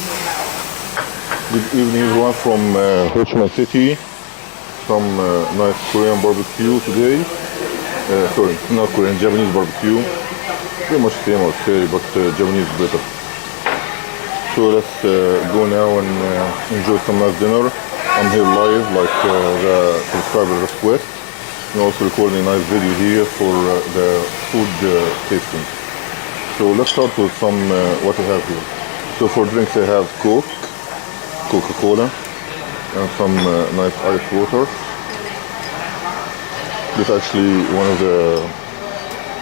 Good evening, everyone from Ho Chi Minh City. Some nice Korean barbecue today. Sorry, not Korean, Japanese barbecue. Pretty much same, I would say, but Japanese is better. So let's go now and enjoy some nice dinner. I'm here live, like the subscriber request, and also recording a nice video here for the food tasting. So let's start with some what I have here. So for drinks I have Coke, Coca-Cola, and some nice ice water. This is actually one of the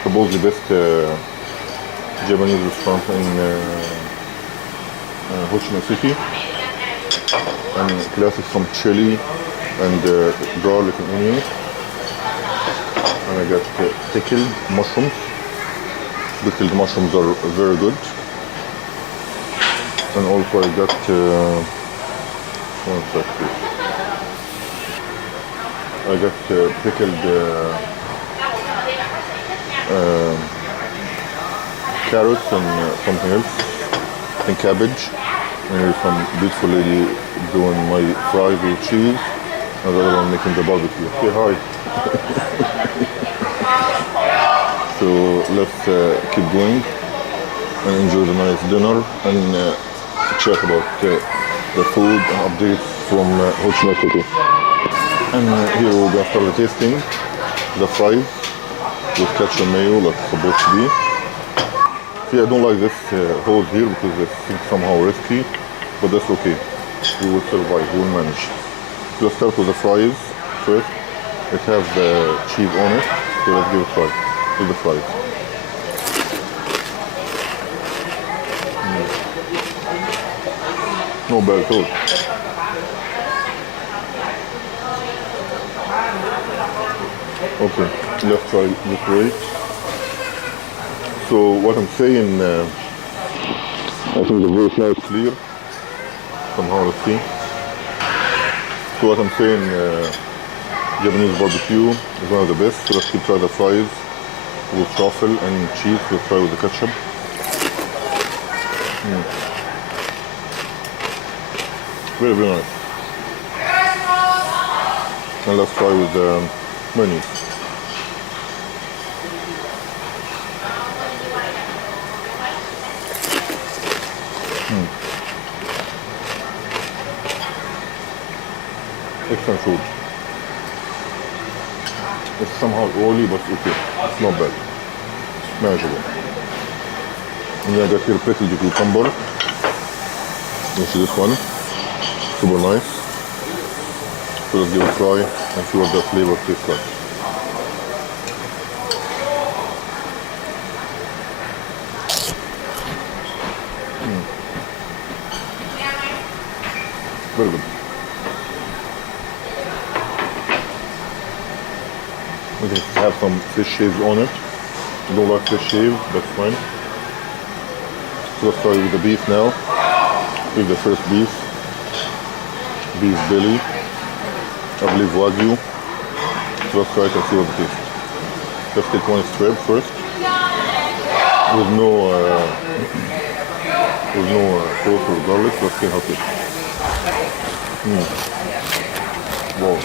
supposedly best Japanese restaurants in Ho Chi Minh City. And classic some chili and garlic and onions. And I got pickled mushrooms. Pickled mushrooms are very good. And also I got one sec, please. I got pickled carrots and something else, and cabbage. And here's some beautiful lady doing my fries with cheese, and the other one making the barbecue. Say hi. So let's keep going and enjoy the nice dinner and chat about the food and updates from Ho Chi Minh City. And here we're gonna start the tasting the fries with ketchup mayo like it's supposed to be. See, I don't like this hose here because it seems somehow risky, but that's okay. We will survive, we will manage. So let's start with the fries first. It has cheese on it, so let's give it a try with the fries. No bad at all. Okay, let's try this way. So what I'm saying, I think the voice now is clear. Somehow, let's see. So what I'm saying, Japanese barbecue is one of the best. So let's keep try the fries with truffle and cheese. Let's try with the ketchup. Very, very nice. And let's try with the mayonnaise. Excellent food. It's somehow oily, but okay. It's not bad. Manageable. And then I got here pickled cucumber. Which is this one. Super nice. So let's give it a try and see what the flavor tastes like. Very good. We can have some fish shaves on it. I don't like fish shave, that's fine. So let's start with the beef now. With the first beef. Beef belly. I believe Wagyu. So let's try it and see what it is. Let's take one strip first. With no sauce or garlic. Let's see how it is. Wow.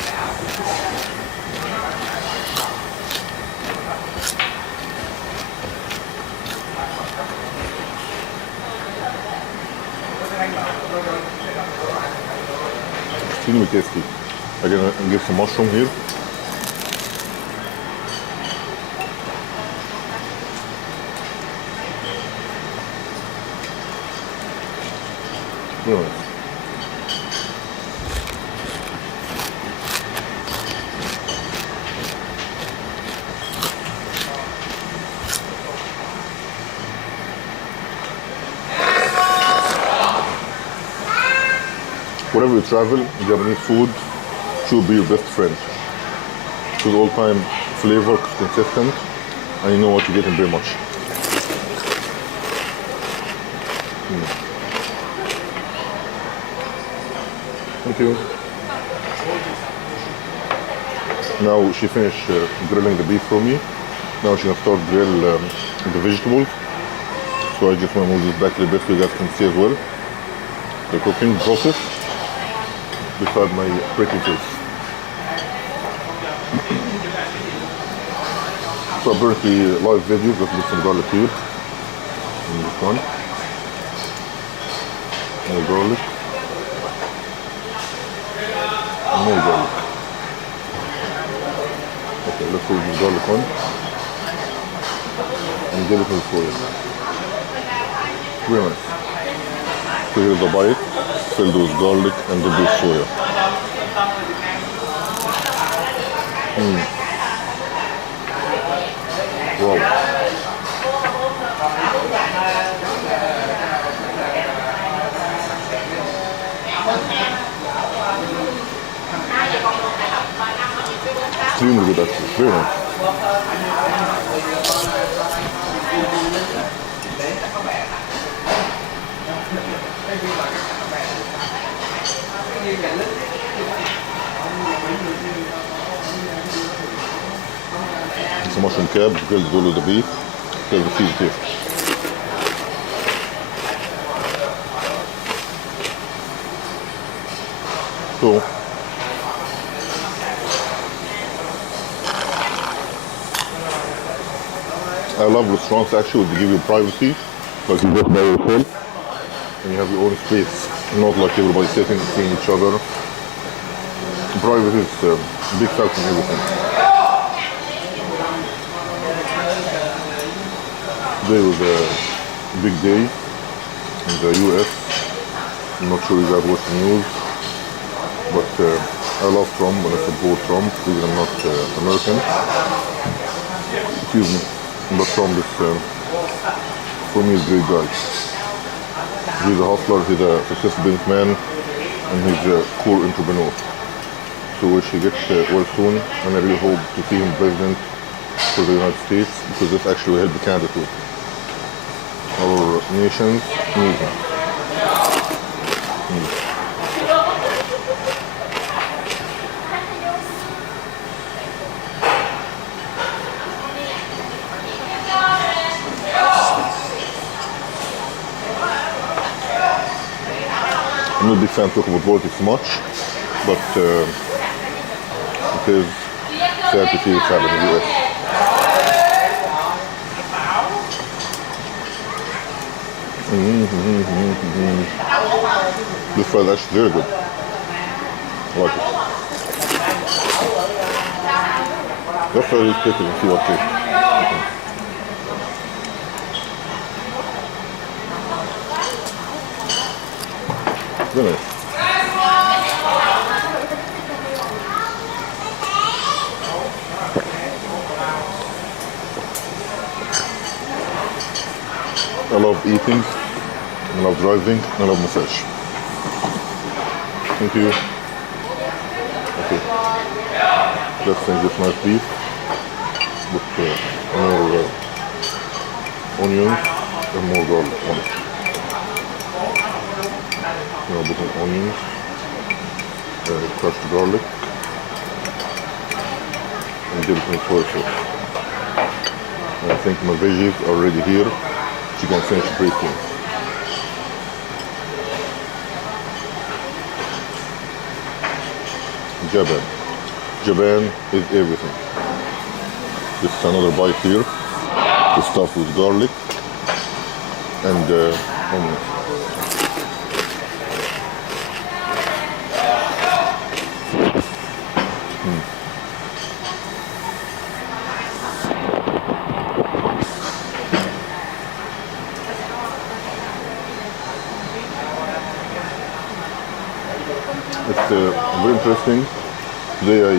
Extremely tasty. I'm gonna give some mushroom here. Very nice. Wherever you travel, Japanese food should be your best friend. Because all time flavor is consistent and you know what you're getting very much. Thank you. Now she finished grilling the beef for me. Now she's gonna start grill the vegetables. So I just want to move this back a little bit so you guys can see as well. the cooking process beside my pretty face. So apparently live videos, let's put some garlic here. In this one. More garlic. And more garlic. Okay, let's put this garlic on. And give it to the soya. Very nice. So here's the bite, filled with garlic and the beef soya. Wow. Extremely good actually, very nice. It's a mushroom kebab, grilled with the beef, there's the cheese here. So, I love restaurants actually, they give you privacy, like you just by yourself, and you have your own space, not like everybody sitting, seeing each other. Privacy is a big factor in everything. Today was a big day in the US. I'm not sure you guys watch the news, but I love Trump and I support Trump, even I'm not American. Excuse me, but Trump is, for me, is a great guy. He's a hustler, he's a successful businessman, and he's a cool entrepreneur. So wish he gets well soon, and I really hope to see him president for the United States, because this actually will help Canada too. Our nations need him. I'm not a big fan of talking about politics much, but it is sad to see what's happening in the US. This fry is actually very good. I like it. Let's try these pickles and see what tastes. Very nice. I love eating, I love driving, I love massage. Thank you. Okay. Let's finish this nice beef with more onions and more garlic on it. Now put some onions, crushed garlic, and dip it in soy sauce. And I think my veggies are already here. You can finish it pretty soon. Japan. Japan is everything. This is another bite here. It's stuffed with garlic and onions. It's very interesting. Today I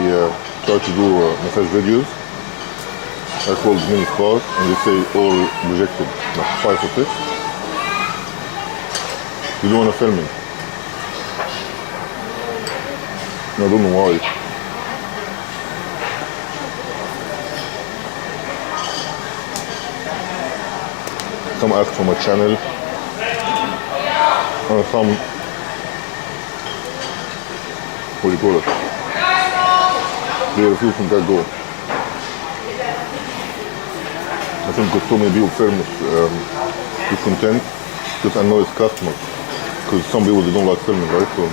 tried to do massage videos. I called many spas and they say all rejected, like 5 or 6. You don't want to film me. I don't know why. Some ask for my channel. Some, what do you call it? They refuse to let go. I think because so many people film this content just annoys customers. Because some people, they don't like filming, right? So,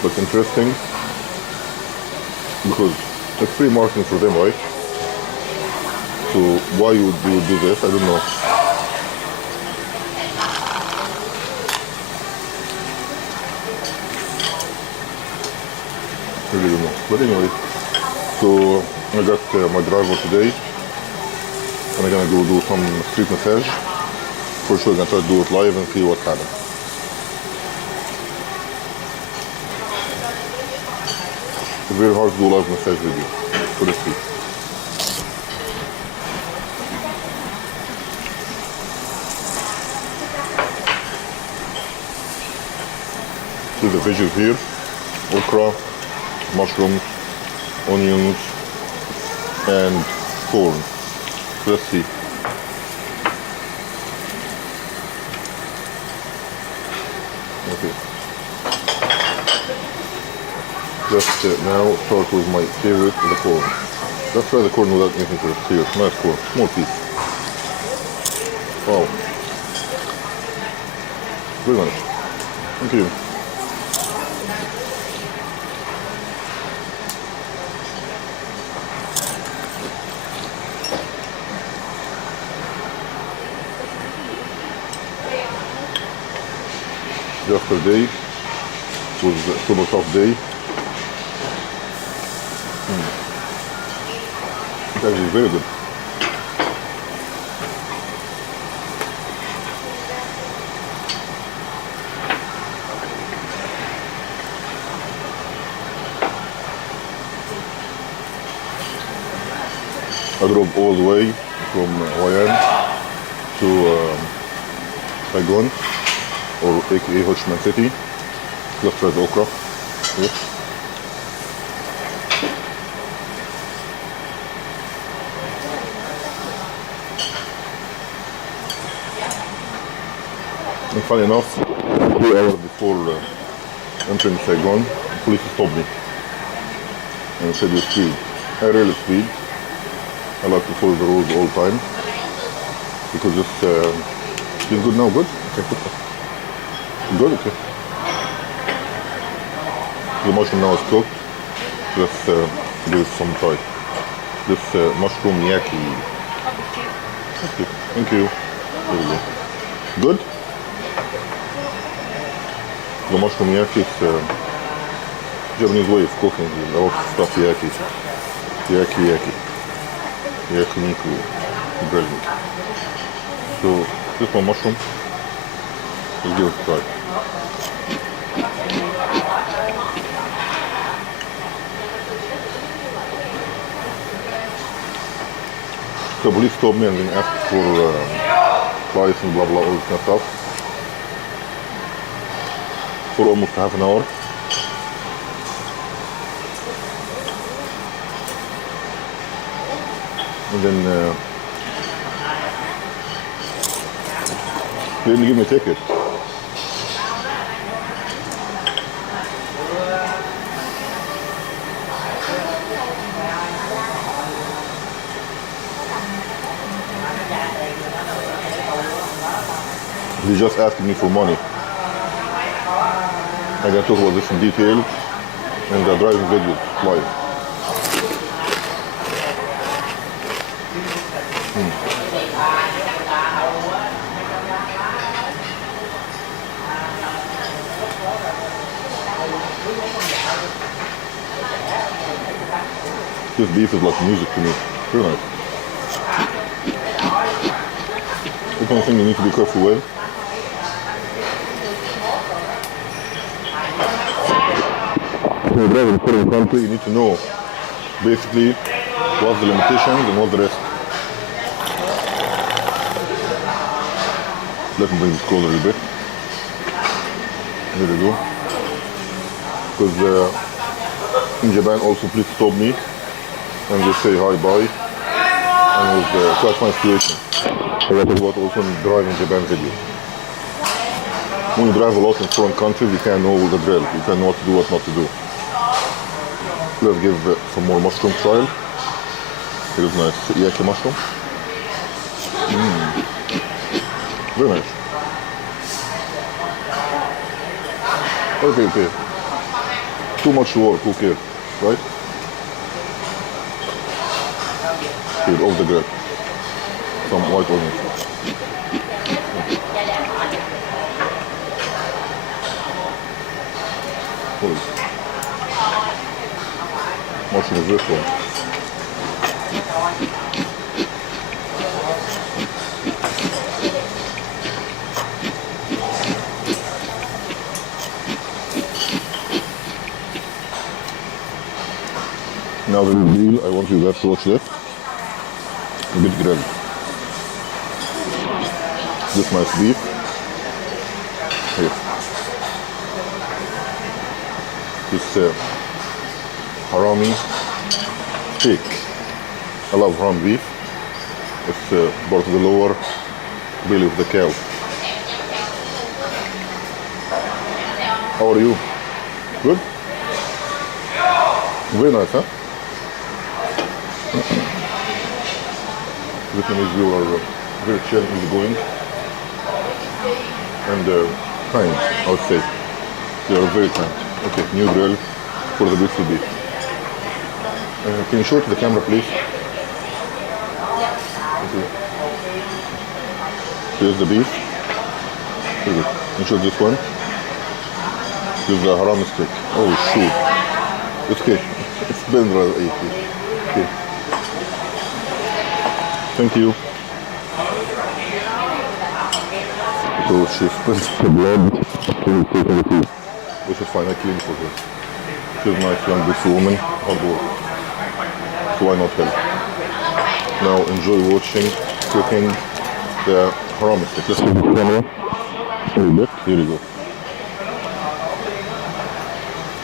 but interesting because it's free marketing for them, right? So why you would do this, I don't know. Really don't know. But anyway, so I got my driver today and I'm gonna go do some street massage. For sure, I'm gonna try to do it live and see what happens. It's very hard to do live massage video. So let's see. See the veggies here: okra, mushrooms, onions, and corn. So let's see. Okay. Just now start with my favorite, the corn. Let's try the corn without anything to it. Here, nice corn, small piece. Wow. Very nice. Thank you. Yesterday was a super tough day. It's actually very good. I drove all the way from Hoi An to Saigon, or aka Ho Chi Minh City. Let's try the okra. Yes. And funny enough, 2 hours before entering Saigon, the police stopped me and said you're speed. I really speed. I like to follow the rules all the time because it's good now. Good? Okay. Good, okay. The mushroom now is cooked. Let's give it some try. This mushroom yaki. Okay, thank you. There we go. Good? The mushroom yaki is Japanese way of cooking. A lot of stuff yaki. Yaki. Yakiniku. Brilliant. So, this one mushroom. Let's give it a try. So police stopped me and then asked for price and blah blah, all this kind of stuff for almost half an hour. And then they didn't give me a ticket. They just asked me for money. I'm gonna talk about this in detail in the driving video live. This beef is like music to me. Very nice. That's one thing you need to be careful with. When you drive in a foreign country, you need to know basically what's the limitations and what's the rest. Let me bring this closer a little bit. There we go. Because in Japan also please stop me and just say hi bye, and it was quite a fun situation. I will talk about also in driving Japan video. When you drive a lot in foreign countries, you can know the drill. You can know what to do, what not to do. Let's give some more mushroom trial. Here's nice yaki mushroom. Very nice. Okay. Too much work, who cares, right? Here, off the grill. Some white onions. Mushroom is very strong. Now the reveal, I want you guys to watch this. A bit grilled. This nice beef. Here. This harami steak. I love haram beef. It's part of the lower belly of the cow. How are you? Good? Very nice, huh? Vietnamese people are very chill, easygoing, and kind, I would say. They are very kind. Okay, new grill for the beautiful beef. Can you show it to the camera, please? Okay. Here's the beef. Here we go. Can you show this one? Here's the haram steak. Oh, shoot. It's okay. It's been rather easy. Okay. Thank you. So she spilled the blood, which is fine, I clean for her. She's a nice young beautiful woman, hard work. So why not help? Now enjoy watching, cooking the haram steak. Let's move the camera a little bit. Here we go.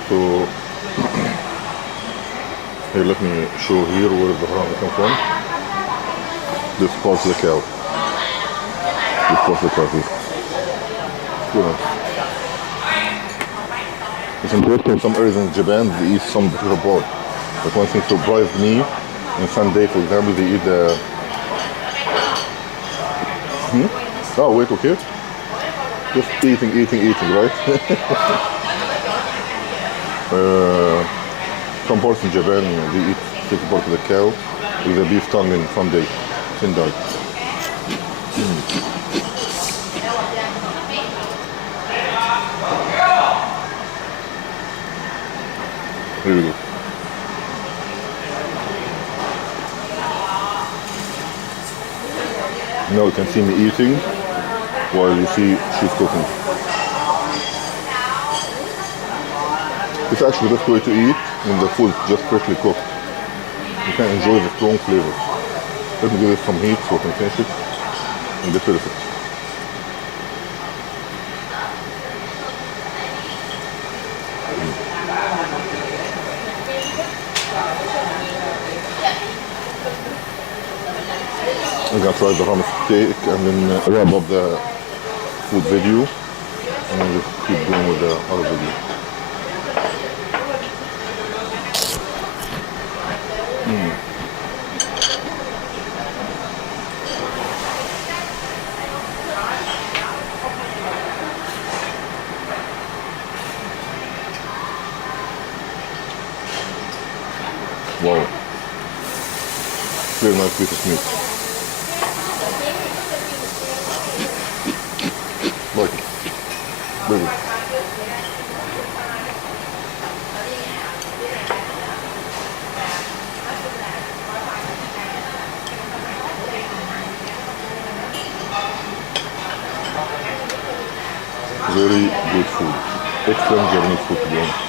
So here, let me show here where the haram comes from. This part of the cow. This part of the cow here. It's interesting, some areas in Japan they eat some different part. But one thing surprised me, in Sunday for example, they eat the... Oh wait, okay. Just eating, right? Some parts in Japan, they eat certain part of the cow with the beef tongue in Sunday. Tendai. Here we go. Now you can see me eating while you see she's cooking. It's actually the best way to eat when the food is just freshly cooked. You can enjoy the strong flavors. Let me give it some heat so I can finish it and get rid of it. I'm gonna try the haram steak and then wrap up the food video and then just keep going with the other video. Wow. Very nice piece of meat. Like it. Very good. Very good food. Excellent Japanese food to be honest.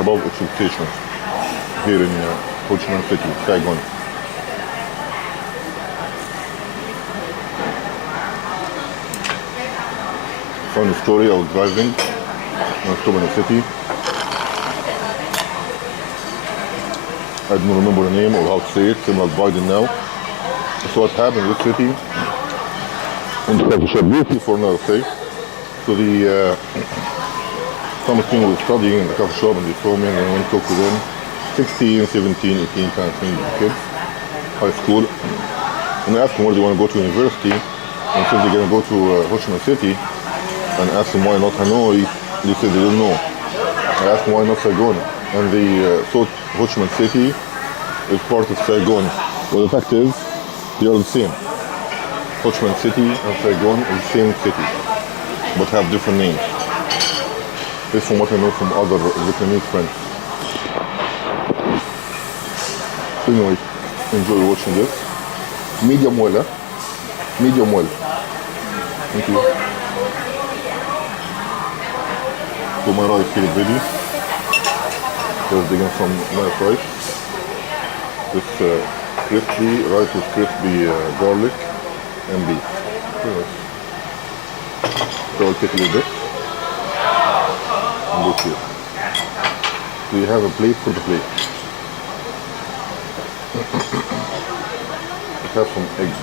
Above expectations. Here in Ho Chi Minh City, Saigon. Funny story, I was driving in the city. I don't remember the name or how to say it, similar like Biden now. So what happened in this city, in the coffee shop, briefly for another day. So the some students were studying in the coffee shop and they told me, and I went to talk to them, 16, 17, 18 kind of thing, kids, high school. And I asked them where they want to go to university. And since they're going to go to Ho Chi Minh City, and asked them why not Hanoi, they said they didn't know. I asked them why not Saigon, and they thought Ho Chi Minh City is part of Saigon. Well, the fact is, they are the same. Ho Chi Minh City and Saigon is the same city, but have different names. This is from what I know from other Vietnamese friends. Anyway, enjoy watching this. Medium well, huh? Medium well. Thank you. So my rice here is ready. Just digging some nice rice. This crispy rice with crispy garlic and beef. Very nice. So I'll take a little bit. And look here. So you have a plate for the plate. I have some eggs.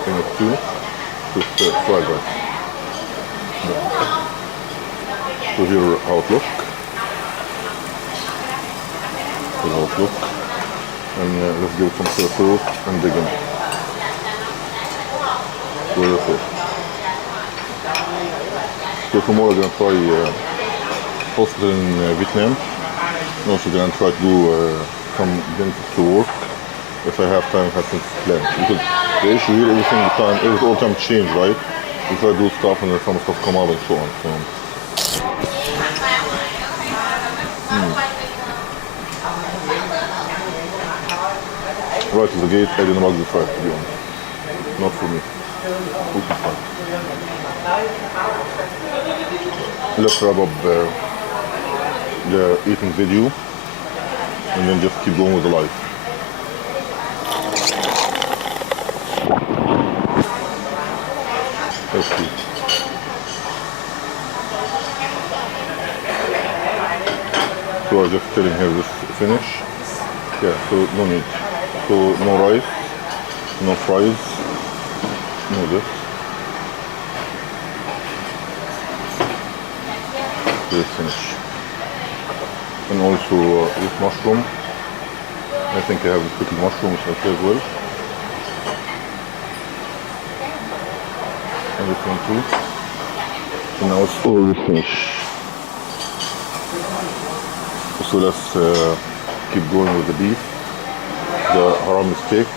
In a stew with fried rice. So here how it looks. Here's how it looks. And let's give it some soy sauce and dig in. Soy sauce. So tomorrow I'm gonna try hospital in Vietnam. I'm also gonna try to do some dentist to work if I have time, have things planned. Because the issue here, all the time change, right? You try to do stuff and then some stuff come up and so on. So. Right to the gate, I didn't like the fries, to be honest. Not for me. Let's wrap up the eating video and then just keep going with the live. Let's see. So I'm just telling her this finish. Yeah, so no need. So no rice, no fries, no this. This finish. And also with mushroom. I think I have pickled mushrooms as well. And this one too. So now it's all finished. So let's keep going with the beef. The haram is steak.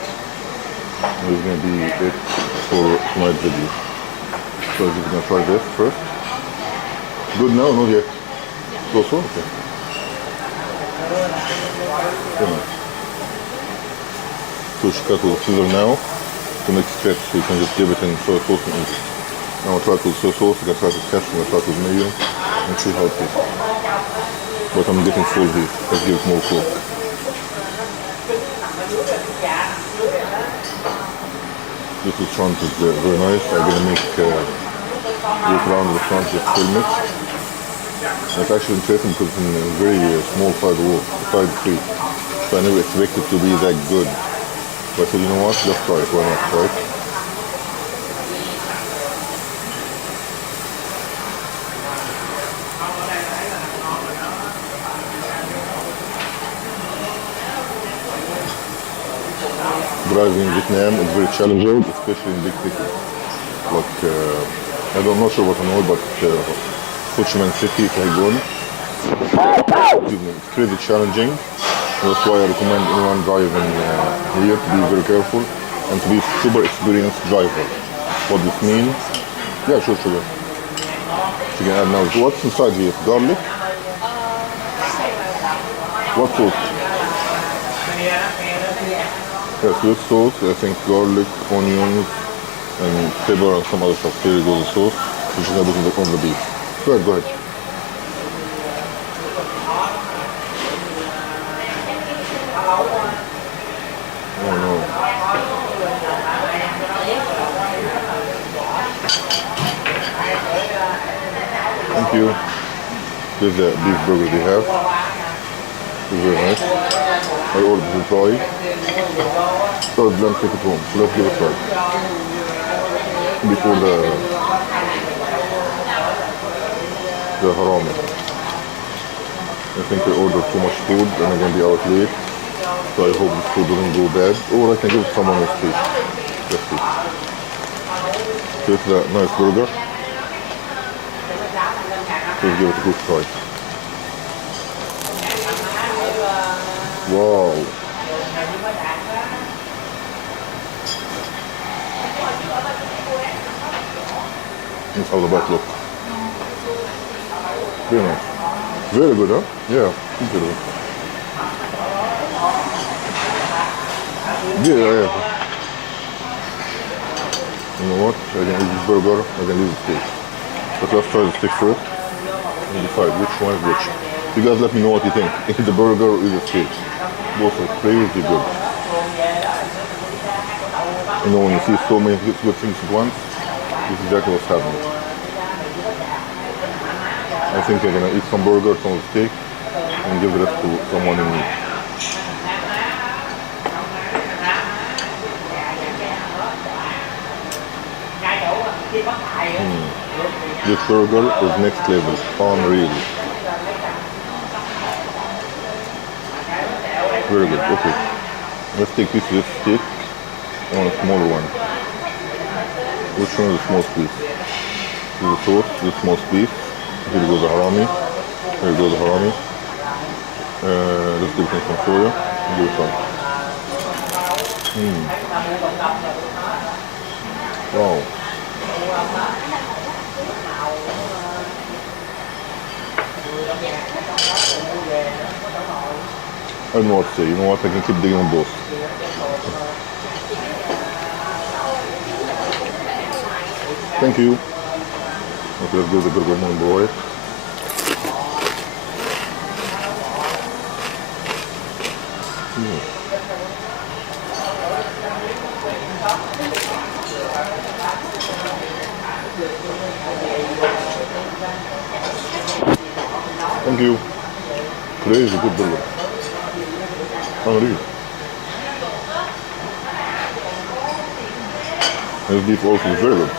And it's going to be it for tonight's video. So I'm just going to try this first. Good now? Not yet. So? Okay. Very nice. So she cut with the scissor now to make strips, so you can just dip it in soy sauce and eat it. Now I'll try it with soy sauce, you can try it with ketchup, I'll try it with mayo, and see how it tastes. But I'm getting full here, let's give it more cook. This restaurant is very nice. I'm gonna make walk around the restaurant, just film it. It's actually interesting because it's in a very small side street. So I never expected it to be that good. But I said, you know what, let's try it, why not, right? Driving in Vietnam is very challenging, especially in big cities. Like, I'm not sure what I know, but Ho Chi Minh City, Saigon, it's pretty challenging. That's why I recommend anyone driving here to be very careful and to be super experienced driver. What this means? Yeah, sure. So you can add now. What's inside here? Garlic? What sauce? Yes, this sauce, I think garlic, onions, and pepper and some other stuff. Here you go, the sauce, which is going to be on the beef. Go ahead. Oh no. Thank you. This is the beef burger they have. It's very nice. I ordered the toy. Start blend, take it home. So let's give it a try. Before the harami. I think I ordered too much food and I'm gonna be out late. So I hope this food doesn't go bad. Or I can give it to someone else too. Let's see. So it's a nice burger. So let's give it a good try. Wow. That's how the bite look. Very nice. Very good, huh? Yeah, very good. Yeah. You know what? I can eat this burger, I can eat the steak. But let's try the steak first and decide which one is which. You guys let me know what you think. Is it the burger or is it the steak? Both are crazy good. You know, when you see so many good things at once, this is exactly what's happening. I think I'm gonna eat some burger, some steak, and give the rest to someone in need. This burger is next level, unreal. Very good, okay. Let's take this steak on a smaller one. Which one is the small piece? This is the sauce, this is the small piece. Here goes the harami. Here goes the harami. Let's give it some soya and give it some. Wow. I don't know what to say. You know what? I can keep digging on both. Thank you. Okay, let's give the burger one boy. Thank you. Crazy good burger. Unreal. This beef also is very good.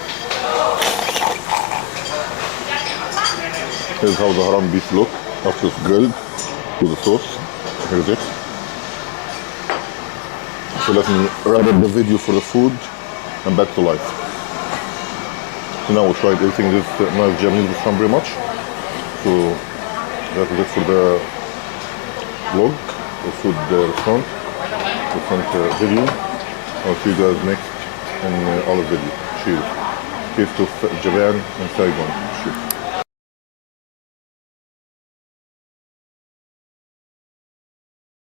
Here's how the haram beef look after it's grilled to the sauce. Here's it. So let me wrap up the video for the food and back to life. So now we tried everything this nice Japanese restaurant very much. So that is it for the vlog, the food restaurant video. I'll see you guys next in other video. Cheers. Taste of Japan and Saigon. Cheers.